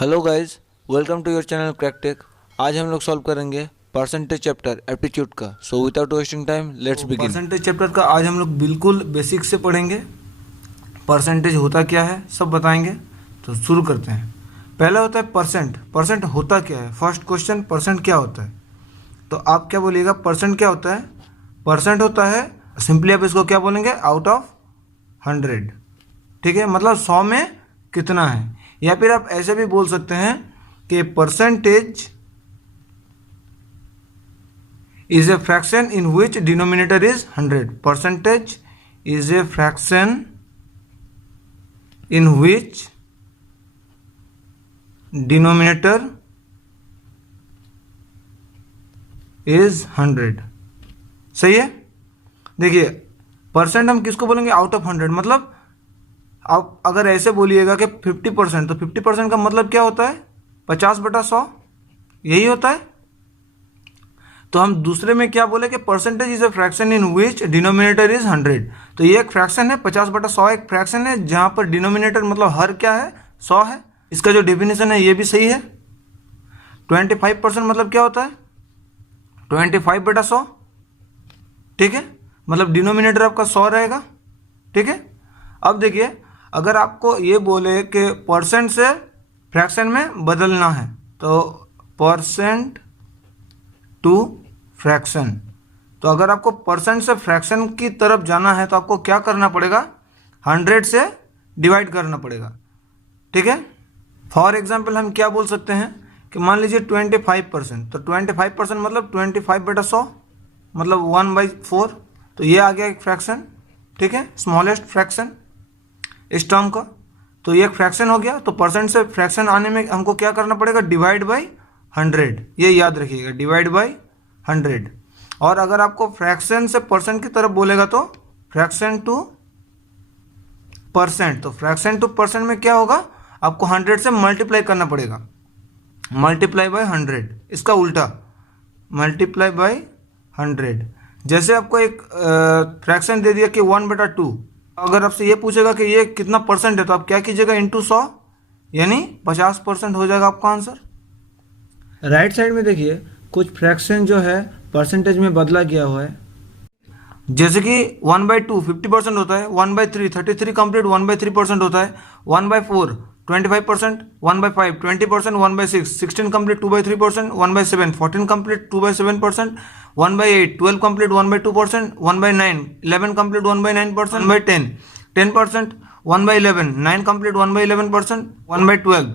Hello guys, welcome to your channel crack tech. आज हम लोग सॉल्व करेंगे परसेंटेज चैप्टर एप्टीट्यूड का। So without wasting time let's begin. Percentage chapter का आज हम लोग बिल्कुल बेसिक से पढ़ेंगे। परसेंटेज होता क्या है सब बताएंगे। तो शुरू करते हैं। पहला होता है परसेंट। परसेंट होता क्या है? फर्स्ट क्वेश्चन, परसेंट क्या होता है? तो आप क्या बोलिएगा, परसेंट क्या होता है? परसेंट होता है, सिंपली आप इसको क्या बोलेंगे, आउट ऑफ 100। ठीक है, मतलब 100 में कितना है। या फिर आप ऐसे भी बोल सकते हैं कि percentage is a fraction in which denominator is 100. Percentage is a fraction in which denominator is 100. सही है। देखिए, परसेंट हम किसको बोलेंगे, आउट ऑफ 100। मतलब आप अगर ऐसे बोलिएगा कि 50%, तो 50% का मतलब क्या होता है, 50/100, यही होता है। तो हम दूसरे में क्या बोले कि percentage is a fraction in which denominator is 100। तो ये एक फ्रैक्शन है, 50/100 एक फ्रैक्शन है जहां पर डिनोमिनेटर मतलब हर क्या है, 100 है। इसका जो डेफिनेशन है ये भी सही है। 25% मतलब क्या होता है, 25/100। ठीक है, मतलब डिनोमिनेटर आपका 100 रहेगा। ठीक है, अब देखिए, अगर आपको ये बोले कि परसेंट से फ्रैक्शन में बदलना है, तो परसेंट टू फ्रैक्शन, तो अगर आपको परसेंट से फ्रैक्शन की तरफ जाना है तो आपको क्या करना पड़ेगा, 100 से डिवाइड करना पड़ेगा। ठीक है, फॉर एग्जाम्पल हम क्या बोल सकते हैं कि मान लीजिए 25%, तो 25% मतलब 25/100 मतलब 1/4। तो ये आ गया एक फ्रैक्शन। ठीक है, स्मॉलेस्ट फ्रैक्शन इस टर्म का। तो ये एक फ्रैक्शन हो गया। तो परसेंट से फ्रैक्शन आने में हमको क्या करना पड़ेगा, डिवाइड बाई 100। ये याद रखिएगा, डिवाइड बाई 100। और अगर आपको फ्रैक्शन से परसेंट की तरफ बोलेगा तो फ्रैक्शन टू परसेंट। तो फ्रैक्शन टू परसेंट में क्या होगा, आपको 100 से मल्टीप्लाई करना पड़ेगा, मल्टीप्लाई बाई 100। इसका उल्टा, मल्टीप्लाई बाई 100। जैसे आपको एक फ्रैक्शन दे दिया कि 1/2, अगर आपसे ये पूछेगा कि ये कितना परसेंट है, तो आप क्या कीजिएगा, इंटू 100, यानी 50% हो जाएगा आपका आंसर। राइट साइड में देखिए, कुछ फ्रैक्शन जो है परसेंटेज में बदला गया हुआ है। जैसे कि 1/2 50% होता है, 1/3 33 कंप्लीट 1/3% होता है, 1/4 25%, 1/5 20%, 1/6 16 complete 2/3%, 1/7 14 complete 2/7%, 1/8 12 complete 1/2%, 1/9 11 complete 1/9%, 1/10 10%, 1/11 9 complete 1/11%, 1/12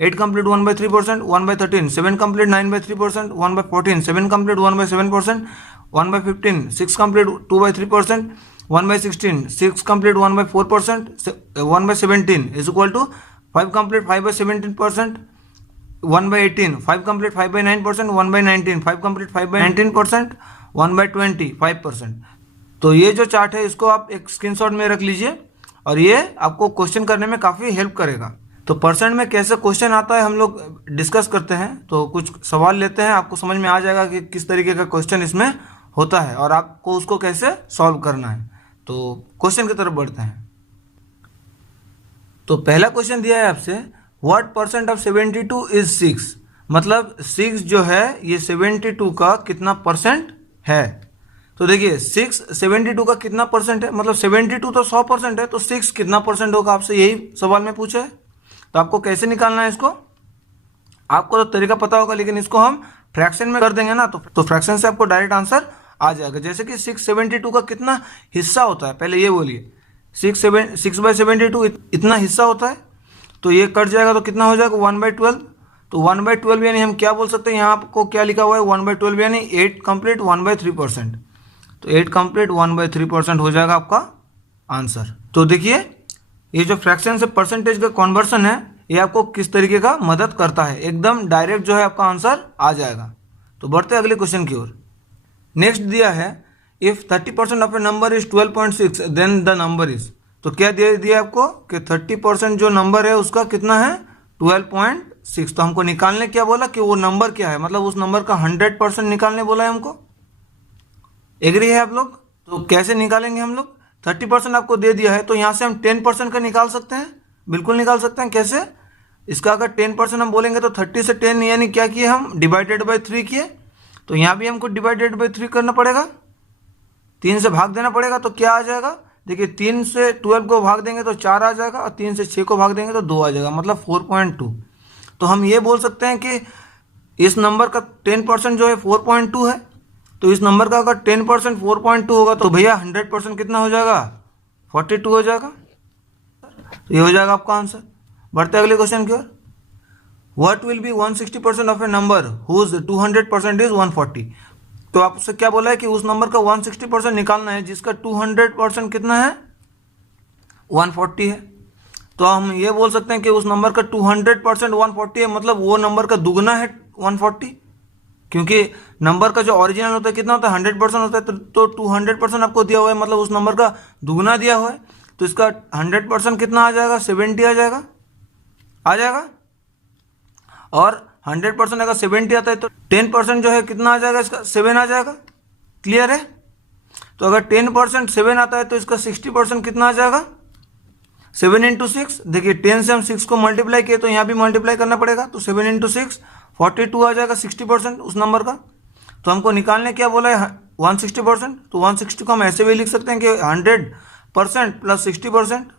8 complete 1/3%, 1/13 7 complete 9/3%, 1/14 7 complete 1/7%, 1/15 6 complete 2/3%, 1/16 6 complete 1/4%, 1/17 is equal to 5 complete 5/17%, 1/18 5 complete 5/9%, 1/19 5 complete 5/19%, 1/20 5%। तो ये जो चार्ट है इसको आप एक स्क्रीनशॉट में रख लीजिए और ये आपको क्वेश्चन करने में काफ़ी हेल्प करेगा। तो परसेंट में कैसे क्वेश्चन आता है हम लोग डिस्कस करते हैं। तो कुछ सवाल लेते हैं, आपको समझ में आ जाएगा कि किस तरीके का क्वेश्चन इसमें होता है और आपको उसको कैसे सॉल्व करना है। तो क्वेश्चन की तरफ बढ़ते हैं। तो पहला क्वेश्चन दिया है आपसे, व्हाट परसेंट ऑफ 72 इज 6। मतलब 6 जो है ये 72 का कितना परसेंट है। तो देखिए 6 72 का कितना परसेंट है, मतलब 72 तो 100% है, तो 6 कितना परसेंट होगा, आपसे यही सवाल में पूछा है। तो आपको कैसे निकालना है इसको, आपको तो तरीका पता होगा, लेकिन इसको हम फ्रैक्शन में कर देंगे ना, तो फ्रैक्शन से आपको डायरेक्ट आंसर आ जाएगा। जैसे कि 6/72 का कितना हिस्सा होता है, पहले ये बोलिए, 6/72 इतना हिस्सा होता है। तो ये कट जाएगा तो कितना हो जाएगा, 1/12। तो 1/12 यानी हम क्या बोल सकते हैं, यहाँ आपको क्या लिखा हुआ है, 1/12 यानी 8 कंप्लीट 1/3%। तो 8 कंप्लीट 1/3% हो जाएगा आपका आंसर। तो देखिए, ये जो फ्रैक्शन से परसेंटेज का कन्वर्सन है ये आपको किस तरीके का मदद करता है, एकदम डायरेक्ट जो है आपका आंसर आ जाएगा। तो बढ़ते अगले क्वेश्चन की ओर। नेक्स्ट दिया है, if 30% of a number is 12.6 then the number is. तो क्या दे दिया आपको कि 30% जो नंबर है उसका कितना है, 12.6। तो हमको निकालने क्या बोला कि वो नंबर क्या है, मतलब उस नंबर का 100% निकालने बोला है हमको। एग्री है आप लोग? तो कैसे निकालेंगे हम लोग, 30% आपको दे दिया है तो यहाँ से हम 10% का निकाल सकते हैं, बिल्कुल निकाल सकते हैं। कैसे, इसका अगर 10% हम बोलेंगे तो 30 से 10 यानी क्या किए हम, डिवाइडेड बाई 3 किए, तो यहाँ भी हमको डिवाइडेड बाई 3 करना पड़ेगा, 3 से भाग देना पड़ेगा। तो क्या आ जाएगा, देखिए 3 से 12 को भाग देंगे तो 4 आ जाएगा, और 3 से 6 को भाग देंगे तो 2 आ जाएगा, मतलब 4.2। तो हम ये बोल सकते हैं कि इस नंबर का 10% जो है 4.2 है। तो इस नंबर का अगर 10% 4.2 होगा तो भैया 100% कितना हो जाएगा, 42 हो जाएगा। तो ये हो जाएगा आपका आंसर। बढ़ते अगले क्वेश्चन की ओर। What will be 160% of a number whose 200% is 140। तो आपसे क्या बोला है कि उस नंबर का 160% निकालना है जिसका 200% कितना है, 140 है। तो हम ये बोल सकते हैं कि उस नंबर का 200% 140 है, मतलब वो नंबर का दुगना है 140, क्योंकि नंबर का जो ओरिजिनल होता है कितना होता है, 100% होता है। तो 200% आपको दिया हुआ है, मतलब उस नंबर का दुगना दिया हुआ है। तो इसका 100% कितना आ जाएगा, 70 आ जाएगा, और 100% अगर 70 आता है तो 10% जो है कितना आ जाएगा, इसका 7 आ जाएगा। क्लियर है। तो अगर 10% 7 आता है तो इसका 60% कितना आ जाएगा, 7 इंटू 6। देखिए 10 से हम 6 को मल्टीप्लाई किए तो यहाँ भी मल्टीप्लाई करना पड़ेगा, तो 7 इंटू 6 42 आ जाएगा, 60% उस नंबर का। तो हमको निकालने क्या बोला है, 160%। तो 160 को हम ऐसे भी लिख सकते हैं कि 100% प्लस 60%।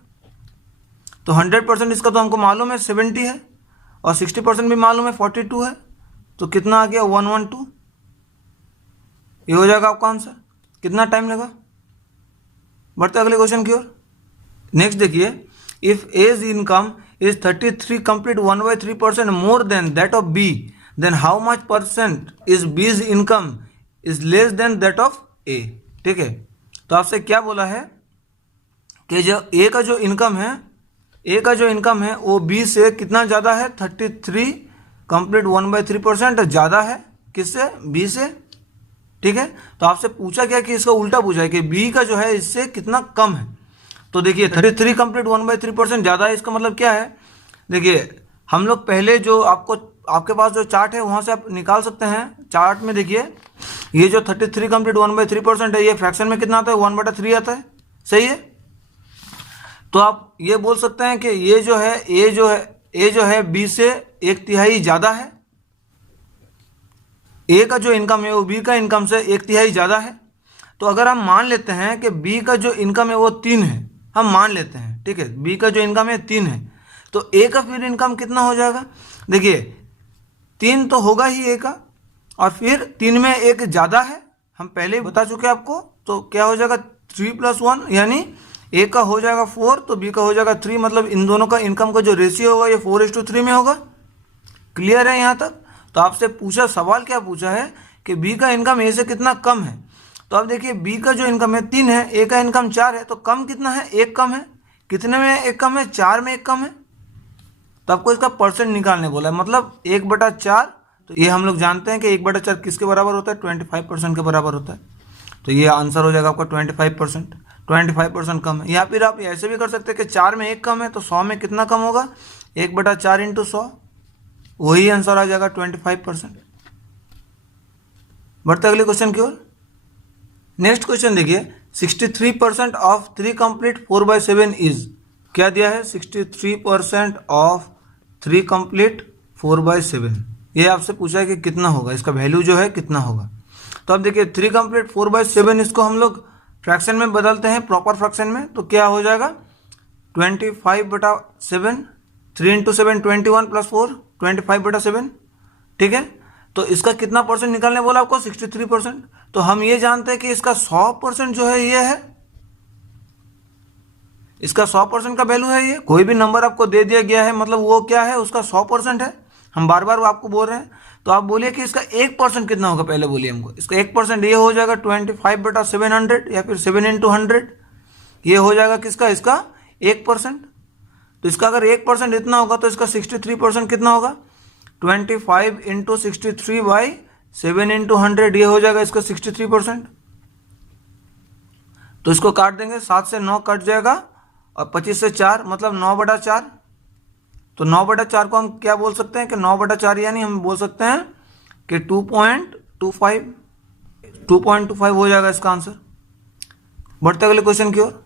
तो 100% इसका तो हमको मालूम है 70 है, और 60% भी मालूम है 42 है। तो कितना आ गया, 112। ये हो जाएगा आपका आंसर। कितना टाइम लगा। बढ़ते अगले क्वेश्चन की ओर। नेक्स्ट देखिए, if A's income is 33 complete 1/3% more than that of B, then how much percent is B's income is less than that of A. ठीक है। तो आपसे क्या बोला है कि जो ए का जो इनकम है वो बी से कितना ज़्यादा है, 33 कंप्लीट 1/3% ज़्यादा है, किससे, बी से। ठीक है। तो आपसे पूछा क्या कि इसका उल्टा पूछा है कि बी का जो है इससे कितना कम है। तो देखिए 33 कंप्लीट 1/3% ज़्यादा है, इसका मतलब क्या है, देखिए हम लोग पहले जो आपके पास जो चार्ट है वहाँ से आप निकाल सकते हैं। चार्ट में देखिए ये जो 33 कंप्लीट 1/3% है, ये फ्रैक्शन में कितना आता है, 1/3 आता है। सही है। तो आप ये बोल सकते हैं कि ये जो है ए जो है बी से 1/3 ज़्यादा है। ए का जो इनकम है वो बी का इनकम से 1/3 ज़्यादा है। तो अगर हम मान लेते हैं कि बी का जो इनकम है वो 3 है, हम मान लेते हैं, ठीक है, बी का जो इनकम है 3 है, तो ए का फिर इनकम कितना हो जाएगा। देखिए 3 तो होगा ही ए का, और फिर 3 में एक ज़्यादा है, हम पहले ही बता चुके आपको। तो क्या हो जाएगा, 3 + 1, यानी ए का हो जाएगा 4 तो बी का हो जाएगा 3, मतलब इन दोनों का इनकम का जो रेशियो होगा ये 4:3 में होगा। क्लियर है यहाँ तक। तो आपसे पूछा, सवाल क्या पूछा है कि बी का इनकम ए से कितना कम है। तो अब देखिए बी का जो इनकम है 3 है, ए का इनकम 4 है, तो कम कितना है, 1 कम है। कितने में 1 कम है, 4 में 1 कम है। तो आपको इसका परसेंट निकालने बोला है, मतलब 1/4। तो ये हम लोग जानते हैं कि 1/4 किसके बराबर होता है, 25% के बराबर होता है। तो ये आंसर हो जाएगा आपका 25%। 25% कम है। या फिर आप ऐसे भी कर सकते हैं कि 4 में 1 कम है, तो 100 में कितना कम होगा, 1/4 इंटू 100, वही आंसर आ जाएगा 25%। बढ़ते अगले क्वेश्चन की ओर। नेक्स्ट क्वेश्चन देखिए, 63% ऑफ 3 कंप्लीट 4/7 इज, क्या दिया है, 63% ऑफ 3 कंप्लीट 4/7। ये आपसे पूछा है कि कितना होगा, इसका वैल्यू जो है कितना होगा। तो अब देखिए 3 कंप्लीट 4/7 इसको हम लोग फ्रैक्शन में बदलते हैं, प्रॉपर फ्रैक्शन में। तो क्या हो जाएगा, 25/7, 3 × 7 21 + 4 25/7। ठीक है। तो इसका कितना परसेंट निकालने बोला आपको, 63%। तो हम ये जानते हैं कि इसका 100% जो है ये है, इसका 100% का वैल्यू है। ये कोई भी नंबर आपको दे दिया गया है, मतलब वो क्या है, उसका 100% है। हम बार बार आपको बोल रहे हैं। तो आप बोलिए कि इसका 1% कितना होगा, पहले बोलिए हमको। इसका 1% ये हो जाएगा 25/700, या फिर 7 × 100, ये हो जाएगा किसका, इसका 1%। तो इसका अगर 1% इतना होगा तो इसका 63% कितना होगा, 25 × 63/7 × 100, ये हो जाएगा इसका 63%। तो इसको काट देंगे, 7 से 9 कट जाएगा, और 25 से 4 मतलब 9/4। तो 9/4 को हम क्या बोल सकते हैं कि 9/4 यानी हम बोल सकते हैं कि 2.25 हो जाएगा इसका आंसर। बढ़ते अगले क्वेश्चन की ओर।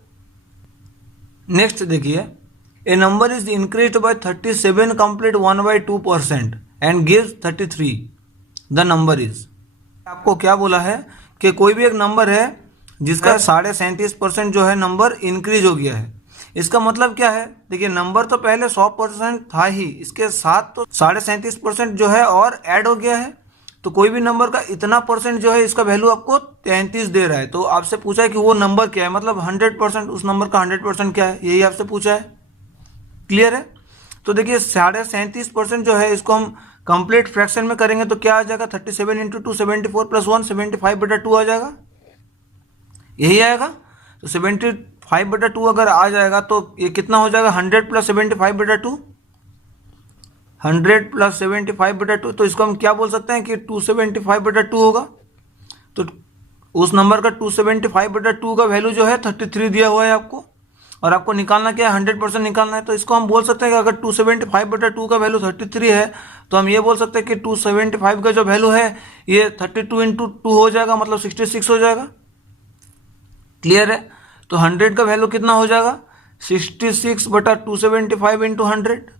नेक्स्ट देखिए, a number is increase by 37 complete 1/2% and gives 33, the number is. आपको क्या बोला है कि कोई भी एक नंबर है जिसका 37.5% जो है नंबर इंक्रीज हो गया है। इसका मतलब क्या है, देखिए नंबर तो पहले 100% था ही, इसके साथ तो 37.5% जो है और ऐड हो गया है। तो कोई भी नंबर का इतना परसेंट जो है इसका वैल्यू आपको 33 दे रहा है। तो आपसे पूछा है कि वो नंबर क्या है, मतलब 100%, उस नंबर का 100% क्या है, यही आपसे पूछा है। क्लियर है? तो देखिए 37.5% जो है इसको हम कंप्लीट फ्रैक्शन में करेंगे तो क्या आ जाएगा, 37 इंटू 2 74 प्लस 1 75/2 आ जाएगा, यही आएगा। तो 75/2 अगर आ जाएगा तो ये कितना हो जाएगा, 100 प्लस 75/2, 100 प्लस 75/2। तो इसको हम क्या बोल सकते हैं कि 275/2 होगा। तो उस नंबर का 275/2 का वैल्यू जो है 33 दिया हुआ है आपको, और आपको निकालना क्या है, 100% निकालना है। तो इसको हम बोल सकते हैं कि अगर 275/2 का वैल्यू 33 है तो हम ये बोल सकते हैं कि 275 का जो वैल्यू है ये 32 इंटू 2 हो जाएगा, मतलब 66 हो जाएगा। क्लियर है? तो 100 का वैल्यू कितना हो जाएगा, 66/275 इंटू 100।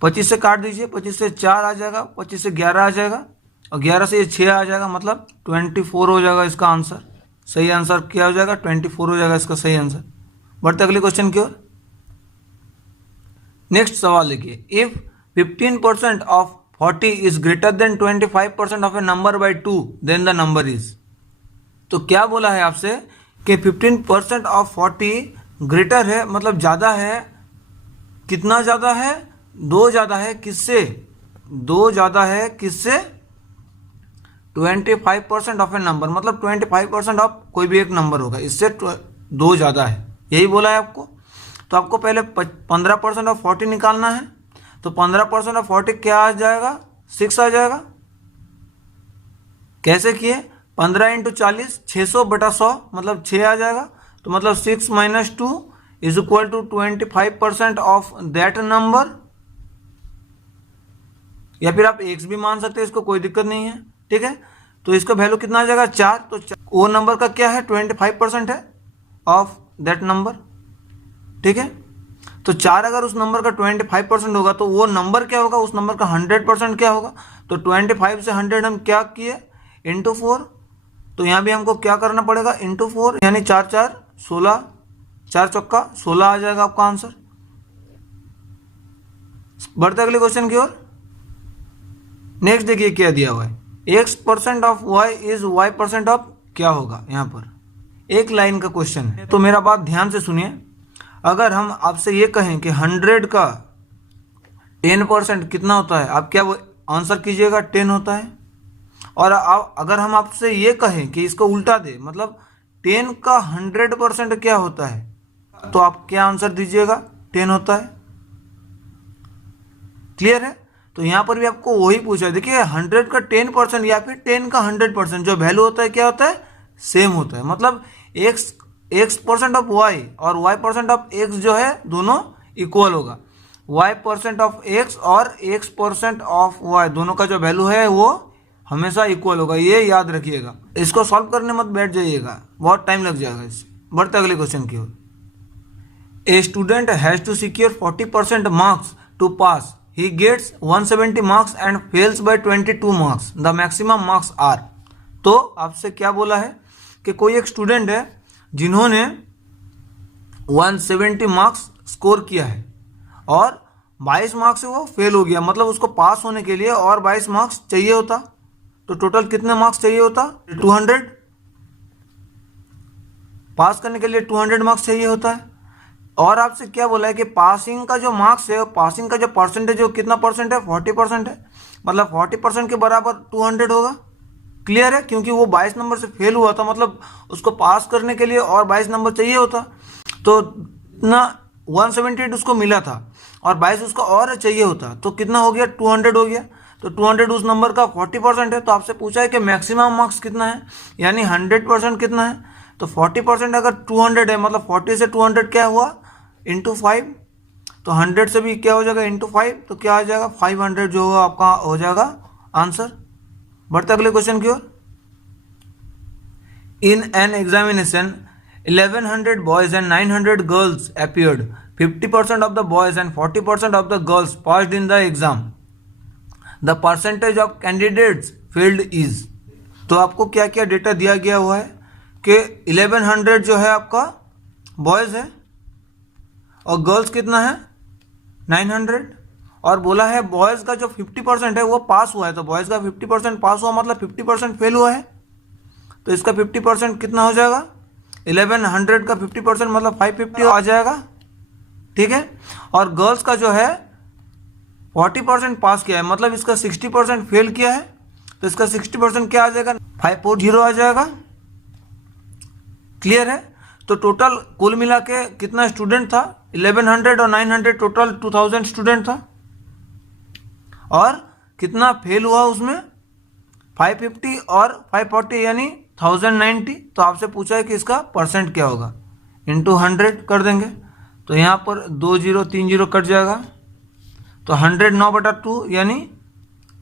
25 से काट दीजिए, 25 से 4 आ जाएगा, 25 से 11 आ जाएगा, और 11 से ये 6 आ जाएगा, मतलब 24 हो जाएगा इसका आंसर। सही आंसर क्या हो जाएगा, 24 हो जाएगा इसका सही आंसर। बढ़ते अगले क्वेश्चन की ओर। नेक्स्ट सवाल देखिए, if 15% of 40 is greater than 25% of a number by 2 then the number is. तो क्या बोला है आपसे कि 15% ऑफ 40 ग्रेटर है, मतलब ज़्यादा है, कितना ज़्यादा है, 2 ज़्यादा है, किससे, 2 ज़्यादा है किससे, 25% ऑफ ए नंबर, मतलब 25% ऑफ कोई भी एक नंबर होगा, इससे 2 ज़्यादा है, यही बोला है आपको। तो आपको पहले 15% ऑफ 40 निकालना है। तो 15% ऑफ 40 क्या आ जाएगा, 6 आ जाएगा। कैसे किए, 15 इंटू 40 600/100, मतलब 6 आ जाएगा। तो मतलब 6 minus 2 is equal to 25% of that number, या फिर आप एक्स भी मान सकते हैं, इसको कोई दिक्कत नहीं है। ठीक है, तो इसका वैल्यू कितना आ जाएगा, 4। तो वो नंबर का क्या है, 25% है ऑफ दैट नंबर। ठीक है, तो 4 अगर उस नंबर का 25% होगा तो वो नंबर क्या होगा, उस नंबर का 100% क्या होगा। तो 25 से 100 हम क्या किए, इंटू 4। तो यहाँ भी हमको क्या करना पड़ेगा, इंटू 4, यानी 4 4 16, 4 चौका 16 आ जाएगा आपका आंसर। बढ़ते अगले क्वेश्चन की ओर। नेक्स्ट देखिए क्या दिया हुआ है, x% of y is y% of, क्या होगा, यहाँ पर एक लाइन का क्वेश्चन है। तो मेरा बात ध्यान से सुनिए, अगर हम आपसे ये कहें कि 100 का 10% कितना होता है, आप क्या वो आंसर कीजिएगा, 10 होता है। और अगर हम आपसे ये कहें कि इसको उल्टा दे, मतलब 10 का 100% क्या होता है, तो आप क्या आंसर दीजिएगा, 10 होता है। क्लियर है? तो यहाँ पर भी आपको वही पूछा है। देखिए 100 का 10% या फिर 10 का 100% जो वैल्यू होता है क्या होता है, सेम होता है। मतलब x% ऑफ y और y% ऑफ x जो है दोनों इक्वल होगा। y% ऑफ x और x% ऑफ y दोनों का जो वैल्यू है वो हमेशा इक्वल होगा, ये याद रखिएगा। इसको सॉल्व करने मत बैठ जाइएगा, बहुत टाइम लग जाएगा इससे। बढ़ते अगले क्वेश्चन की ओर। A student has to secure 40% marks to pass, he gets 170 marks and fails by 22 marks, the maximum marks are। तो आपसे क्या बोला है कि कोई एक स्टूडेंट है जिन्होंने 170 मार्क्स स्कोर किया है और 22 मार्क्स से वो फेल हो गया, मतलब उसको पास होने के लिए और 22 मार्क्स चाहिए होता। तो टोटल कितने मार्क्स चाहिए होता, 200। पास करने के लिए 200 मार्क्स चाहिए होता है। और आपसे क्या बोला है कि पासिंग का जो मार्क्स है, पासिंग का जो परसेंटेज है, कितना परसेंट है, 40% है, मतलब 40% के बराबर 200 होगा। क्लियर है? क्योंकि वो 22 नंबर से फेल हुआ था, मतलब उसको पास करने के लिए और 22 नंबर चाहिए होता। तो ना 178 उसको मिला था और 22 उसको और चाहिए होता, तो कितना हो गया, 200 हो गया। तो 200 उस नंबर का 40% है। तो आपसे पूछा है कि मैक्सिमम मार्क्स कितना है, यानी 100% कितना है। तो 40% अगर 200 है, मतलब 40 से 200 क्या हुआ, इंटू 5। तो 100 से भी क्या हो जाएगा, इंटू 5, तो क्या आ जाएगा, 500 जो होगा आपका हो जाएगा आंसर। बढ़ते अगले क्वेश्चन की ओर। In an examination 1100 boys and 900 girls appeared. 50% of the boys and 40% of the girls passed in the exam. The percentage of candidates failed is. तो आपको क्या क्या डेटा दिया गया हुआ है कि 1100 जो है आपका बॉयज़ है और गर्ल्स कितना है 900, और बोला है बॉयज़ का जो 50% है वो पास हुआ है, तो बॉयज़ का 50% पास हुआ मतलब 50% फेल हुआ है, तो इसका 50% कितना हो जाएगा 1100 का 50% मतलब 550 आ जाएगा, ठीक है। और गर्ल्स का जो है 40% पास किया है मतलब इसका 60% फेल किया है, तो इसका 60% क्या आ जाएगा 540 आ जाएगा। क्लियर है। तो टोटल कुल मिला के कितना स्टूडेंट था 1100 और 900 टोटल 2000 स्टूडेंट था, और कितना फेल हुआ उसमें 550 और 540 यानी 1090। तो आपसे पूछा है कि इसका परसेंट क्या होगा, इंटू 100 कर देंगे, तो यहाँ पर 2030 कट जाएगा, तो 100 9/2 यानी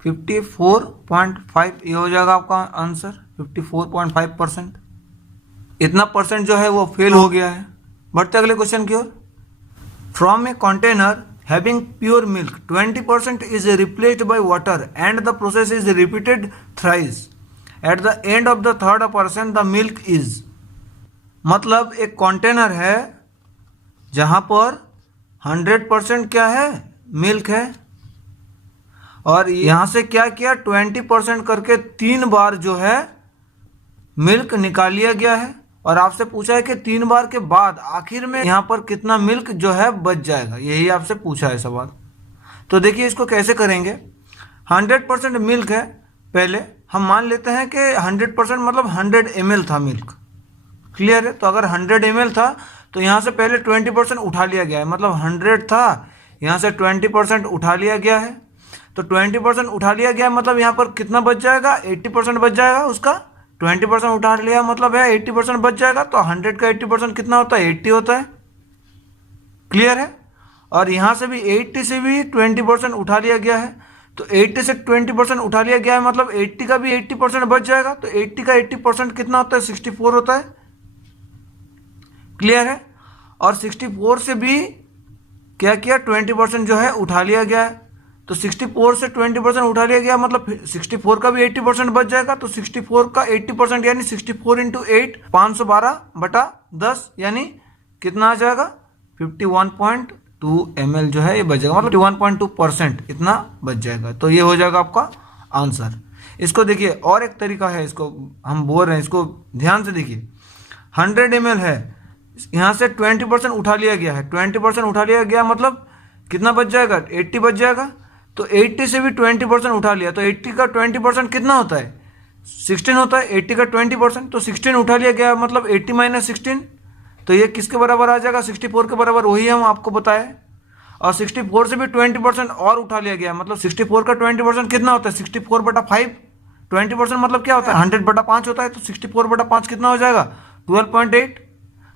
54.5 ये हो जाएगा आपका आंसर 54.5%। इतना परसेंट जो है वो फेल हो गया है। बढ़ते अगले क्वेश्चन की ओर। From a container having pure milk 20% is replaced by water and the process is repeated thrice. At the end of the third person the milk is, मतलब एक कंटेनर है जहां पर 100% क्या है मिल्क है, और यहां से क्या किया 20% करके 3 बार जो है मिल्क निकाल लिया गया है, और आपसे पूछा है कि 3 बार के बाद आखिर में यहाँ पर कितना मिल्क जो है बच जाएगा, यही आपसे पूछा है सवाल। तो देखिए इसको कैसे करेंगे। 100% मिल्क है, पहले हम मान लेते हैं कि 100% मतलब 100 ml था मिल्क। क्लियर है। तो अगर 100 ml था तो यहाँ से पहले 20% उठा लिया गया है, मतलब 100 था यहाँ से 20% उठा लिया गया है, तो 20% उठा लिया गया है मतलब यहाँ पर कितना बच जाएगा 80% बच जाएगा उसका। 20% उठा लिया मतलब है 80% बच जाएगा, तो 100 का 80% कितना होता है 80 होता है। क्लियर है। और यहाँ से भी 80 से भी 20% उठा लिया गया है, तो 80 से 20% उठा लिया गया है मतलब 80 का भी 80% बच जाएगा, तो 80 का 80% कितना होता है 64 होता है। क्लियर है। और 64 से भी क्या किया 20% जो है उठा लिया गया है, तो 64 से 20% उठा लिया गया मतलब 64 का भी 80% बच जाएगा, तो 64 का 80% यानी 64 इंटू 8 512/10 यानी कितना आ जाएगा 51.2 ml जो है ये बच जाएगा, मतलब 51.2% इतना बच जाएगा। तो ये हो जाएगा आपका आंसर। इसको देखिए और एक तरीका है, इसको हम बोल रहे हैं, इसको ध्यान से देखिए। 100 ml है, यहाँ से 20% उठा लिया गया है, 20% उठा लिया गया मतलब कितना बच जाएगा 80 बच जाएगा, तो 80 से भी 20% उठा लिया, तो 80 का 20% कितना होता है 16 होता है। 80 का 20% तो 16 उठा लिया गया मतलब 80 माइनस 16, तो ये किसके बराबर आ जाएगा 64 के बराबर, वही हम आपको बताए। और 64 से भी 20% और उठा लिया गया मतलब 64 का 20% कितना होता है 64/5। 20% मतलब क्या होता है 100/5 होता है, तो 64/5 कितना हो जाएगा 12.8।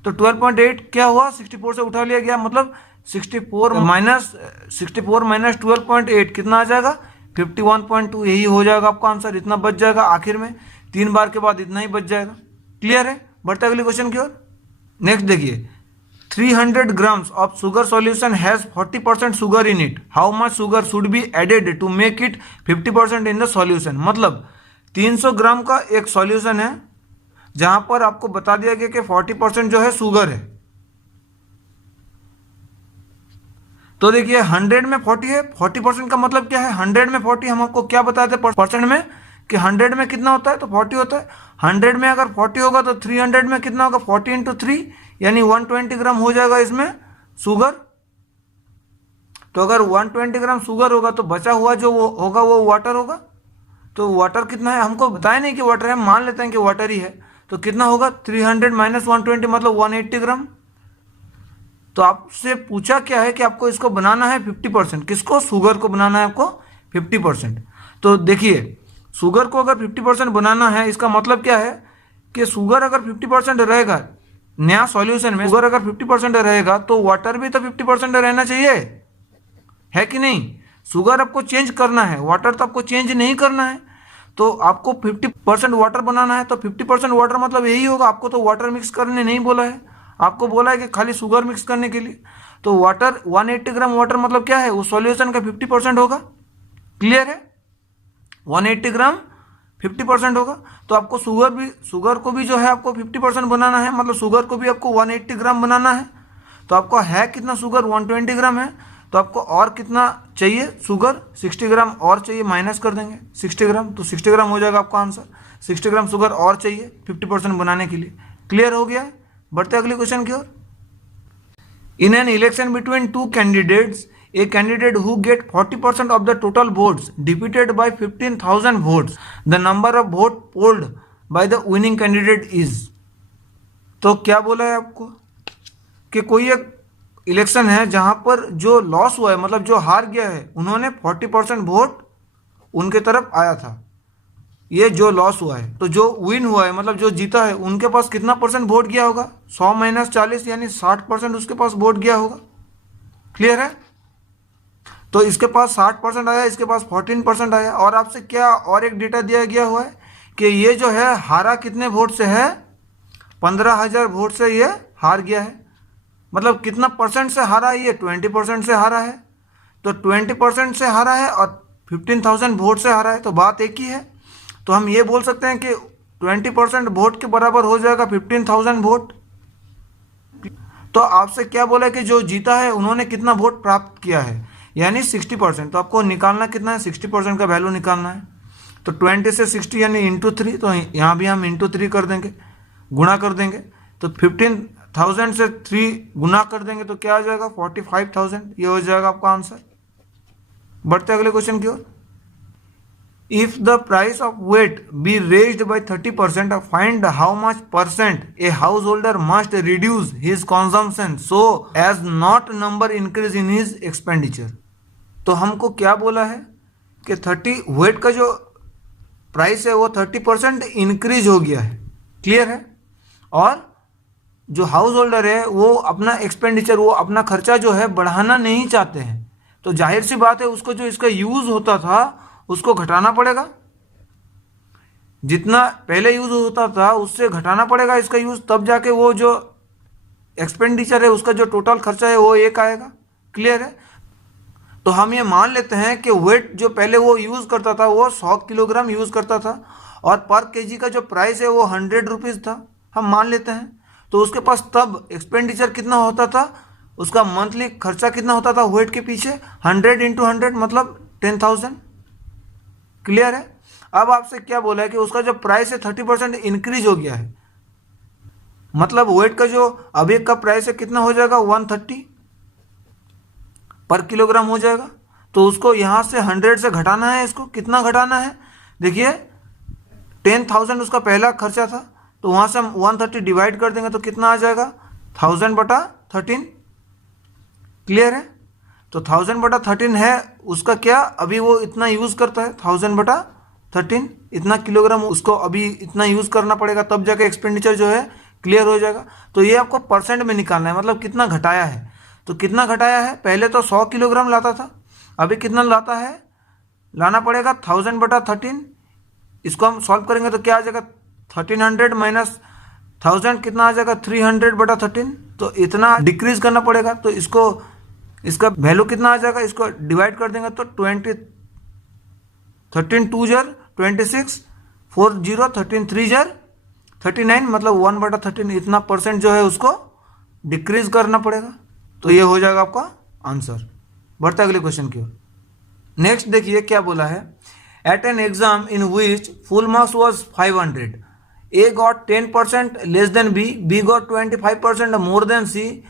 तो 12.8 क्या हुआ 64 से उठा लिया गया मतलब 64 माइनस 12.8 कितना आ जाएगा 51.2, यही हो जाएगा आपका आंसर। इतना बच जाएगा आखिर में, 3 बार के बाद इतना ही बच जाएगा। क्लियर है। बढ़ते अगले क्वेश्चन की ओर। नेक्स्ट देखिए 300 grams of sugar solution has 40% sugar in it. How much sugar should be added to make it 50% in the solution? मतलब 300 ग्राम का एक सॉल्यूशन है जहां पर आपको बता दिया गया कि 40% जो है शुगर है। तो देखिए 100 में 40 है, 40% का मतलब क्या है 100 में 40 हम आपको क्या बताते हैं परसेंट में कि 100 में कितना होता है तो 40 होता है। 100 में अगर 40 होगा तो 300 में कितना होगा 40 इंटू 3 यानी 120 ग्राम हो जाएगा इसमें शुगर। तो अगर 120 ग्राम शुगर होगा तो बचा हुआ जो वो होगा वो वाटर होगा। तो वाटर कितना है हमको बताया नहीं कि वाटर है, मान लेते हैं कि वाटर ही है, तो कितना होगा 300 माइनस 120 मतलब 180 ग्राम। तो आपसे पूछा क्या है कि आपको इसको बनाना है 50%, किसको शुगर को बनाना है आपको 50%। तो देखिए शुगर को अगर 50% बनाना है इसका मतलब क्या है कि शुगर अगर 50% रहेगा नया सॉल्यूशन में, शुगर अगर 50% रहेगा तो वाटर भी तो 50% रहना चाहिए, है कि नहीं। शुगर आपको चेंज करना है, वाटर तो आपको चेंज नहीं करना है। तो आपको 50% वाटर बनाना है, तो 50% वाटर मतलब यही होगा, आपको तो वाटर मिक्स करने नहीं बोला है। आपको बोला है कि खाली शुगर मिक्स करने के लिए। तो वाटर 180 ग्राम वाटर मतलब क्या है, वो सॉल्यूशन का 50% होगा। क्लियर है, 180 ग्राम 50% होगा। तो आपको शुगर को भी जो है आपको 50% बनाना है, मतलब शुगर को भी आपको 180 ग्राम बनाना है। तो आपको है कितना शुगर, 120 ग्राम है। तो आपको और कितना चाहिए शुगर, 60 ग्राम और चाहिए, माइनस कर देंगे 60 ग्राम, तो 60 ग्राम हो जाएगा आपका आंसर। 60 ग्राम शुगर और चाहिए 50% बनाने के लिए। क्लियर हो गया है, बढ़ते अगले क्वेश्चन की ओर। In an election between two candidates, a candidate who get 40% of the total votes defeated by 15,000 votes, the number of vote polled by the winning candidate is। तो क्या बोला है आपको कि कोई एक इलेक्शन है जहां पर जो लॉस हुआ है, मतलब जो हार गया है, उन्होंने 40% वोट उनके तरफ आया था, ये जो लॉस हुआ है। तो जो विन हुआ है, मतलब जो जीता है, उनके पास कितना परसेंट वोट गया होगा, 100 - 40 यानी 60% उसके पास वोट गया होगा। क्लियर है, तो इसके पास 60% आया, इसके पास 14% आया। और आपसे क्या और एक डेटा दिया गया हुआ है कि ये जो है हारा कितने वोट से है, 15,000 वोट से ये हार गया है। मतलब कितना परसेंट से हारा है, ये 20% से हारा है। तो 20% से हारा है और 15,000 वोट से हारा है, तो बात एक ही है। तो हम ये बोल सकते हैं कि 20% वोट के बराबर हो जाएगा 15,000 वोट। तो आपसे क्या बोला है कि जो जीता है उन्होंने कितना वोट प्राप्त किया है, यानी 60%। तो आपको निकालना कितना है, 60% का वैल्यू निकालना है। तो 20 से 60 यानी इंटू 3, तो यहाँ भी हम इंटू 3 कर देंगे, गुणा कर देंगे। तो 15,000 से 3 गुना कर देंगे तो क्या आ जाएगा, 45,000। ये हो जाएगा आपका आंसर। बढ़ते अगले क्वेश्चन की ओर। If the price of wheat be raised by 30%, find how much percent a householder must reduce his consumption so as not number increase in his expenditure। तो हमको क्या बोला है कि 30 wheat का जो प्राइस है वो 30% इंक्रीज हो गया है। क्लियर है, और जो हाउस होल्डर है वो अपना एक्सपेंडिचर, वो अपना खर्चा जो है बढ़ाना नहीं चाहते हैं। तो जाहिर सी बात है उसको जो इसका यूज होता था उसको घटाना पड़ेगा, जितना पहले यूज होता था उससे घटाना पड़ेगा इसका यूज, तब जाके वो जो एक्सपेंडिचर है उसका जो टोटल खर्चा है वो एक आएगा। क्लियर है, तो हम ये मान लेते हैं कि वेट जो पहले वो यूज करता था वो 100 किलोग्राम यूज करता था और पर केजी का जो प्राइस है वो 100 रुपीज़ था, हम मान लेते हैं। तो उसके पास तब एक्सपेंडिचर कितना होता था, उसका मंथली खर्चा कितना होता था वेट के पीछे, 100 × 100 मतलब 10,000। क्लियर है, अब आपसे क्या बोला है कि उसका जो प्राइस है 30% इंक्रीज हो गया है, मतलब वेट का जो अभी का प्राइस है कितना हो जाएगा, 130 पर किलोग्राम हो जाएगा। तो उसको यहाँ से 100 से घटाना है, इसको कितना घटाना है, देखिए 10,000 उसका पहला खर्चा था, तो वहाँ से हम 130 डिवाइड कर देंगे तो कितना आ जाएगा, 1000/13। क्लियर है, तो 1000/13 है उसका क्या, अभी वो इतना यूज़ करता है, 1000/13 इतना किलोग्राम उसको अभी इतना यूज़ करना पड़ेगा, तब जाके एक्सपेंडिचर जो है क्लियर हो जाएगा। तो ये आपको परसेंट में निकालना है, मतलब कितना घटाया है। तो कितना घटाया है, पहले तो 100 किलोग्राम लाता था, अभी कितना लाता है, लाना पड़ेगा 1000/13। इसको हम सॉल्व करेंगे तो क्या आ जाएगा, 1300 माइनस 1000 कितना आ जाएगा, 300/13। तो इतना डिक्रीज करना पड़ेगा। तो इसका वैल्यू कितना आ जाएगा, इसको डिवाइड कर देंगे तो 13 2 जार 26, 4 0 13 3 जार 39, मतलब 1/13 इतना परसेंट जो है उसको डिक्रीज करना पड़ेगा। तो ये हो जाएगा आपका आंसर। बढ़ते अगले क्वेश्चन की ओर। नेक्स्ट देखिए क्या बोला है, at an exam in which full marks was 500, A got 10% less than B, B got 25% more than C,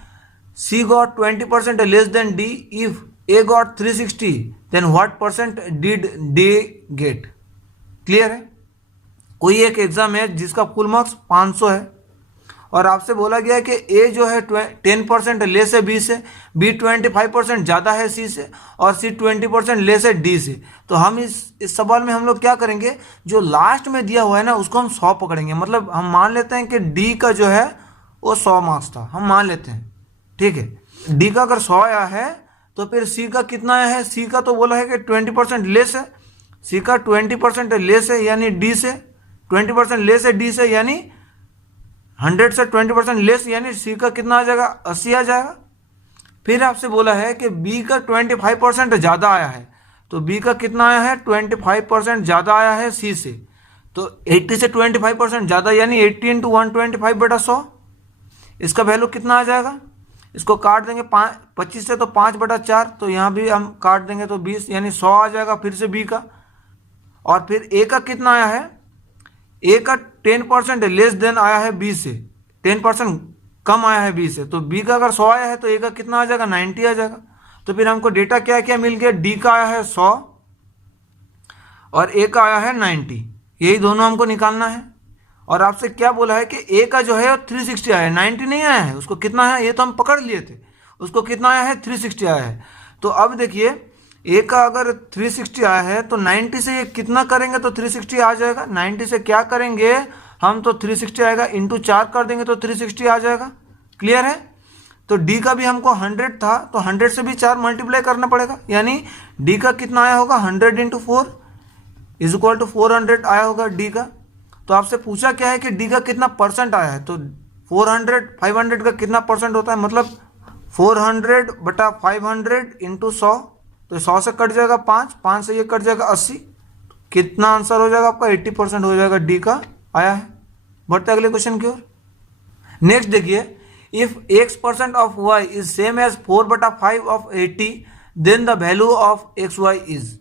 C got 20% less than D. If A got 360, then what percent did D get? Clear है, कोई एक exam है जिसका full marks 500 है और आपसे बोला गया है कि A जो है 10% लेस है B से, B 25% ज़्यादा है C से और C 20% लेस है D से। तो हम इस सवाल में हम लोग क्या करेंगे, जो लास्ट में दिया हुआ है ना उसको हम 100 पकड़ेंगे। मतलब हम मान लेते हैं कि D का जो है वो 100 मार्क्स था, हम मान लेते हैं, ठीक है। डी का अगर 100 आया है तो फिर सी का कितना आया है, सी का तो बोला है कि 20% लेस है, सी का 20% लेस है यानी डी से, 20% लेस है डी से यानी 100 से 20% लेस यानी सी का कितना आ जाएगा, 80 आ जाएगा। फिर आपसे बोला है कि बी का 25% ज़्यादा आया है, तो बी का कितना आया है, 25% ज़्यादा आया है सी से। तो 80 से 25% ज़्यादा यानी 80 इंटू 125/100, इसका वैल्यू कितना आ जाएगा। इसको काट देंगे 25 से तो 5/4, तो यहाँ भी हम काट देंगे तो 20 यानी 100 आ जाएगा फिर से बी का। और फिर ए का कितना आया है, ए का 10% लेस देन आया है बी से, 10% कम आया है बी से। तो बी का अगर 100 आया है तो ए का कितना आ जाएगा, 90 आ जाएगा। तो फिर हमको डेटा क्या क्या मिल गया, डी का आया है 100 और ए का आया है 90, यही दोनों हमको निकालना है। और आपसे क्या बोला है कि ए का जो है 360 आया है, 90 नहीं आया है। उसको कितना है, ये तो हम पकड़ लिए थे, उसको कितना आया है, 360 आया है। तो अब देखिए ए का अगर 360 आया है तो 90 से ये कितना करेंगे तो 360 आ जाएगा। 90 से क्या करेंगे हम, तो 360 आएगा इंटू 4 कर देंगे तो 360 आ जाएगा। क्लियर है। तो डी का भी हमको 100 था तो 100 से भी 4 मल्टीप्लाई करना पड़ेगा, यानी डी का कितना आया होगा, 100 इंटू 4 इज इक्वल टू 400 आया होगा डी का। तो आपसे पूछा क्या है कि डी का कितना परसेंट आया है, तो 500 का कितना परसेंट होता है, मतलब 400/500 इंटू 100, तो 100 से कट जाएगा 5 से ये कट जाएगा 80, कितना आंसर हो जाएगा आपका, 80% हो जाएगा, डी का आया है। बढ़ते अगले क्वेश्चन की ओर। नेक्स्ट देखिए, if x% of y is same as 4/5 of 80 then the value of xy is.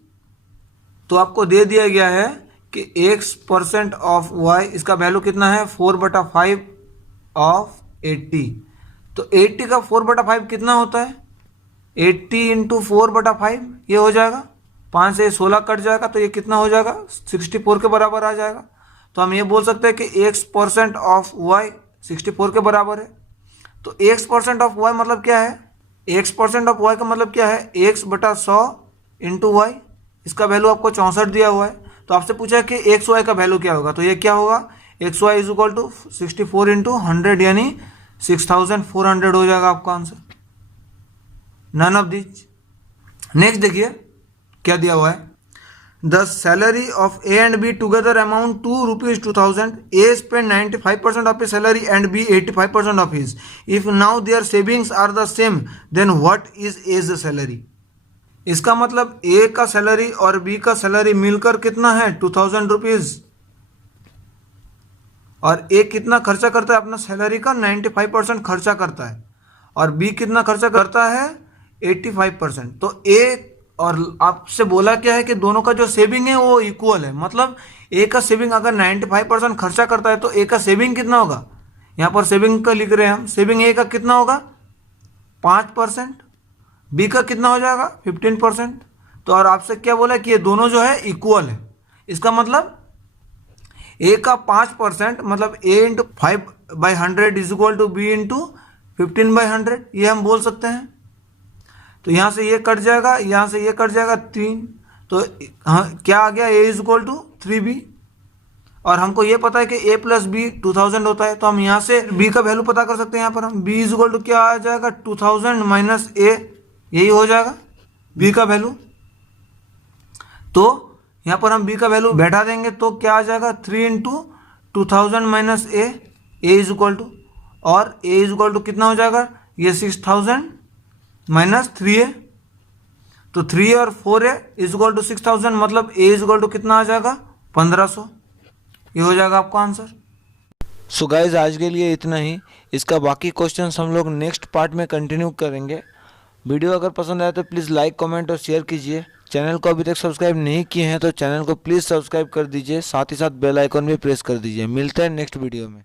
तो आपको दे दिया गया है कि x% ऑफ y, इसका वैल्यू कितना है, 4/5 ऑफ 80। तो 80 का 4/5 कितना होता है, 80 इंटू 4/5 ये हो जाएगा, 5 से 16 कट जाएगा तो ये कितना हो जाएगा, 64 के बराबर आ जाएगा। तो हम ये बोल सकते हैं कि x% ऑफ y 64 के बराबर है। तो x% ऑफ y मतलब क्या है, x% ऑफ y का मतलब क्या है, x/100 इंटू वाई, इसका वैल्यू आपको 64 दिया हुआ है। तो आपसे पूछा है कि xy का वैल्यू क्या होगा, तो ये क्या होगा, xy is equal to 64 into 100 यानी 6400 हो जाएगा आपका answer, none of this. Next देखिए क्या दिया हुआ है, the salary of A and B together amount to ₹2000। A spend 95% of his salary and B 85% of his. If now their savings are the same then what is A's salary. इसका मतलब ए का salary और B का salary मिलकर कितना है, 2000 rupees, और ए कितना खर्चा करता है अपना सैलरी का, 95% खर्चा करता है, और बी कितना खर्चा करता है, 85%। तो ए और आपसे बोला क्या है कि दोनों का जो सेविंग है वो इक्वल है, मतलब ए का सेविंग अगर 95% खर्चा करता है तो ए का सेविंग कितना होगा, यहाँ पर सेविंग का लिख रहे हैं हम, सेविंग ए का कितना होगा 5%, बी का कितना हो जाएगा 15%। तो और आपसे क्या बोला कि ये दोनों जो है इक्वल है, इसका मतलब ए का 5% मतलब A into 5/100 is equal to B into 15/100, ये हम बोल सकते हैं। तो यहाँ से ये कट जाएगा, यहाँ से ये कट जाएगा 3, तो हाँ क्या आ गया, ए इज इक्वल टू 3b। और हमको ये पता है कि a प्लस बी 2000 होता है, तो हम यहाँ से b का वैल्यू पता कर सकते हैं। यहाँ पर हम b इज इक्वल टू क्या आ जाएगा, 2000 माइनस a, यही हो जाएगा b का वैल्यू। तो यहाँ पर हम b का वैल्यू बैठा देंगे तो क्या आ जाएगा, 3 into 2000 minus a is equal to, और a इज इक्वल टू कितना हो जाएगा, ये 6000 माइनस 3a, तो 3 और 4a इज इक्वल टू 6000, मतलब a इज इक्वल टू कितना आ जाएगा, 1500, ये हो जाएगा आपका आंसर। सो गाइज आज के लिए इतना ही, इसका बाकी क्वेश्चंस हम लोग नेक्स्ट पार्ट में कंटिन्यू करेंगे। वीडियो अगर पसंद आए तो प्लीज़ लाइक कमेंट और शेयर कीजिए। चैनल को अभी तक सब्सक्राइब नहीं किए हैं तो चैनल को प्लीज़ सब्सक्राइब कर दीजिए, साथ ही साथ बेल आइकन भी प्रेस कर दीजिए। मिलते हैं नेक्स्ट वीडियो में।